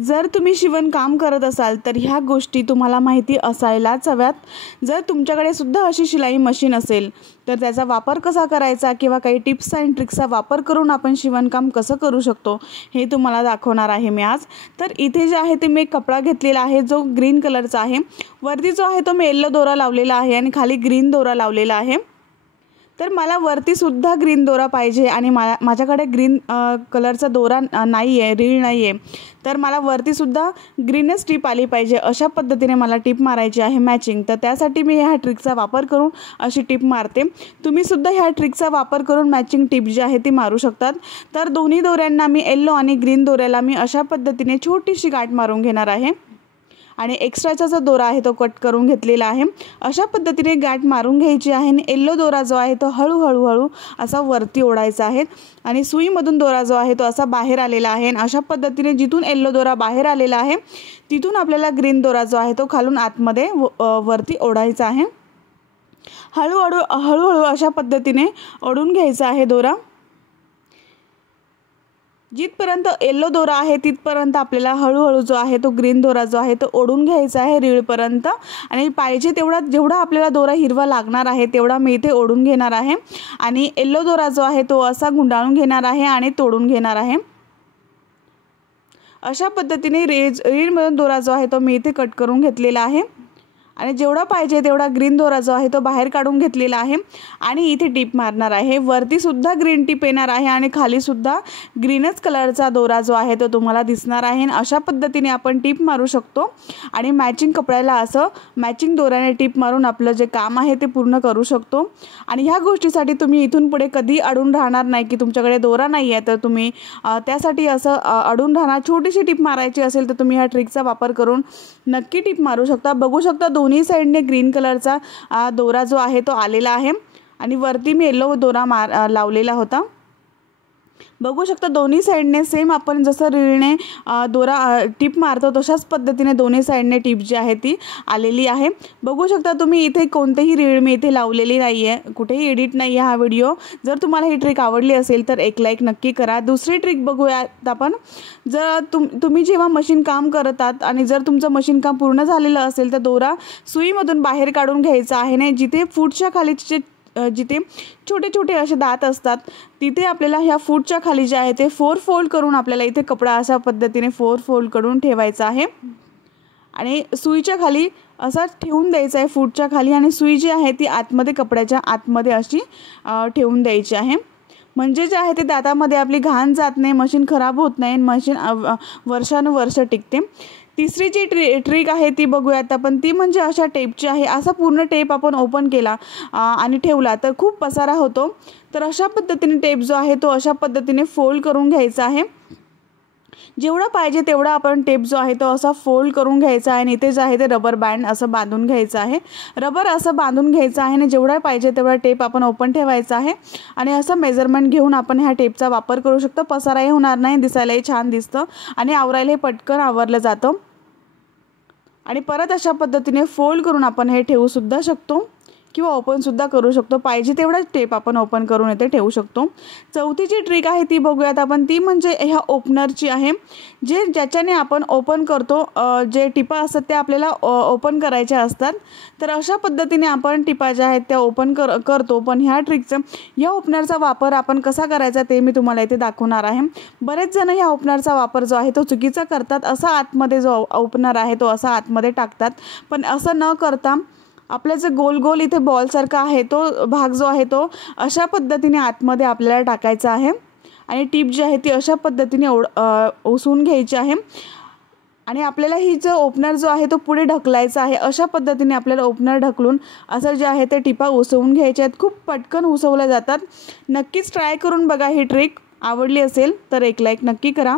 जर तुम्ही शिवणकाम करत असाल तर ह्या गोष्टी तुम्हाला माहिती असायलाच हव्यात। जर तुमच्याकडे सुद्धा अशी शिलाई मशीन असेल तर त्याचा वापर कसा करायचा किंवा काही टिप्स अँड ट्रिक्सचा वापर करून आपण शिवणकाम कसं करू शकतो हे तुम्हाला दाखवणार आहे मी आज। तर इथे जे आहे ते मी एक कपडा घेतलेला आहे जो ग्रीन कलरचा आहे। वरती जो आहे तो मी येलो दोरा लावलेला आहे आणि खाली ग्रीन दोरा लावलेला आहे। तर मला वरती सुद्धा ग्रीन दोरा पाहिजे आणि माझ्याकडे ग्रीन कलरचा दोरा नाही आहे, रीळ नाही आहे, तर मला वरती सुद्धा ग्रीनच टिप आली पाहिजे। अशा पद्धतीने मला टिप मारायची आहे मॅचिंग। तर त्यासाठी मी ह्या ट्रिकचा वापर करून अशी टिप मारते। तुम्ही सुद्धा ह्या ट्रिकचा वापर करून मॅचिंग टिप जी आहे ती मारू शकतात। तर दोन्ही दोऱ्यांना मी येलो आणि ग्रीन दोऱ्याला मी अशा पद्धतीने छोटीशी गाठ मारून घेणार आहे आणि एक्स्ट्राचा जो दोरा आहे तो कट करून घेतलेला आहे। अशा पद्धतीने गाठ मारून घ्यायची आहे आणि येलो दोरा जो आहे तो हळू असा वरती ओढायचा आहे आणि सुईमधून दोरा जो आहे तो असा बाहेर आलेला आहे आणि अशा पद्धतीने जिथून येलो दोरा बाहेर आलेला आहे तिथून आपल्याला ग्रीन दोरा जो आहे तो खालून आतमध्ये वरती ओढायचा आहे। हळूहळू अशा पद्धतीने ओढून घ्यायचा आहे दोरा। जिथपर्यंत येलो दोरा आहे तिथपर्यंत आपल्याला हळूहळू जो आहे तो ग्रीन दोरा जो आहे तो ओढून घ्यायचा आहे रीळपर्यंत आणि पाहिजे जेवढा आपल्याला दोरा हिरवा लागणार आहे तेवढा मी इथे ओढून घेणार आहे आणि येलो दोरा जो आहे तो असा गुंडाळून घेणार आहे आणि तोडून घेणार आहे। अशा पद्धतीने रीळमधून दोरा जो आहे तो मी इथे कट करून घेतलेला आहे आणि जेवढा पाहिजे तेवढा ग्रीन दोरा जो आहे तो बाहेर काढून घेतलेला आहे आणि इथे टिप मारणार आहे। वरती सुद्धा ग्रीन टिप येणार आहे आणि खाली सुद्धा ग्रीनच कलरचा दोरा जो आहे तो तुम्हाला दिसणार आहे। अशा पद्धतीने आपण टिप मारू शकतो आणि मॅचिंग कपड्याला असं मॅचिंग दोऱ्याने टिप मारून आपलं जे काम आहे ते पूर्ण करू शकतो। आणि ह्या गोष्टीसाठी तुम्ही इथून पुढे कधी अडून राहणार नाही की तुमच्याकडे दोरा नाही आहे तर तुम्ही त्यासाठी असं अडून राहणार। छोटीशी टिप मारायची असेल तर तुम्ही ह्या ट्रिकचा वापर करून नक्की टिप मारू शकता। बघू शकता दोन्ही साइडने ग्रीन कलरचा दोरा जो आहे तो आलेला आहे आणि वरती मी येलो दोरा लावलेला होता। बघू शकता दोन्ही साइडने सेम आपण जसं रीळने दोरा टिप मारतो तशाच पद्धतीने दोन्ही साइडने टिप जी आहे ती आलेली आहे। बघू शकता तुम्ही इथे कोणतेही रीळ मी इथे लावलेली नाही आहे, कुठेही एडिट नाही आहे हा व्हिडिओ। जर तुम्हाला ही ट्रिक आवडली असेल तर एक लाईक नक्की करा। दुसरी ट्रिक बघूयात आपण। जर तुम्ही जेव्हा मशीन काम करतात आणि जर तुमचं मशीन काम पूर्ण झालेलं असेल तर दोरा सुईमधून बाहेर काढून घ्यायचा आहे आणि जिथे फूटच्या खाली जिथे छोटे छोटे असे दात असतात तिथे आपल्याला ह्या फूटच्या खाली जे आहे ते 4 फोल्ड करून आपल्याला इथे कपडा अशा पद्धतीने 4 फोल्ड करून ठेवायचा आहे आणि सुईच्या खाली असा ठेवून द्यायचा आहे फूटच्या खाली आणि सुई जी आहे ती आतमध्ये कपड्याच्या आतमध्ये अशी ठेवून द्यायची आहे। म्हणजे जे आहे ते दातामध्ये आपली घाण जात नाही, मशीन खराब होत नाही, मशीन वर्षानुवर्ष टिकते। तिसरी जी ट्रिक आहे ती बघूयात आपण। ती म्हणजे अशा टेपची आहे। असा पूर्ण टेप आपण ओपन केला आणि ठेवला तर खूप पसारा होतो। तर अशा पद्धतीने टेप जो आहे तो अशा पद्धतीने फोल्ड करून घ्यायचा आहे। जेवढा पाहिजे तेवढा आपण टेप जो आहे तो असा फोल्ड करून घ्यायचा आहे आणि इथे जे आहे ते रबर बँड असं बांधून घ्यायचं आहे। रबर असं बांधून घ्यायचं आहे आणि जेवढा पाहिजे तेवढा टेप आपण ओपन ठेवायचा आहे आणि असं मेजरमेंट घेऊन आपण ह्या टेपचा वापर करू शकतो। पसाराही होणार नाही, दिसायलाही छान दिसतं आणि आवरायलाही पटकन आवरलं जातं। आणि परत अशा पद्धतीने फोल्ड करून आपण हे ठेवू सुद्धा शकतो किंवा ओपन सुद्धा करू शकतो। पाहिजे तेवढा टेप आपण ओपन करून इथे ठेवू शकतो। चौथी जी ट्रिक आहे ती बघूयात आपण। ती म्हणजे ह्या ओपनरची आहे, ज्याच्याने आपण ओपन करतो। जे टिपा असतात त्या आपल्याला ओपन करायच्या असतात। तर अशा पद्धतीने आपण टिपा ज्या आहेत त्या ओपन करतो। पण ह्या या ओपनरचा वापर आपण कसा करायचा ते मी तुम्हाला इथे दाखवणार आहे। बरेच जण ह्या ओपनरचा वापर जो आहे तो चुकीचा करतात। असा आतमध्ये जो ओपनर आहे तो असा आतमध्ये टाकतात, पण असं न करता आपलं जे गोल इथे बॉलसारखा आहे तो भाग जो आहे तो अशा पद्धतीने आतमध्ये आपल्याला टाकायचा आहे आणि टीप जी आहे ती अशा पद्धतीने ओसून घ्यायची आहे आणि आपल्याला ही जो ओपनर जो आहे तो पुढे ढकलायचा आहे। अशा पद्धतीने आपल्याला ओपनर ढकलून असं जे आहे ते टिपा उसवून घ्यायच्या आहेत। खूप पटकन उसवल्या जातात। नक्कीच ट्राय करून बघा ही ट्रिक। आवडली असेल तर एक लाईक नक्की करा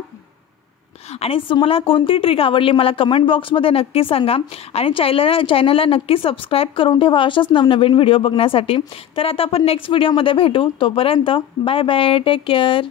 आणि तुम्हाला कोणती ट्रिक आवडली मला कमेंट बॉक्समध्ये नक्की सांगा आणि चॅनलला नक्की सबस्क्राईब करून ठेवा अशाच नवनवीन व्हिडिओ बघण्यासाठी। तर आता आपण नेक्स्ट व्हिडिओमध्ये भेटू, तोपर्यंत बाय बाय, टेक केअर।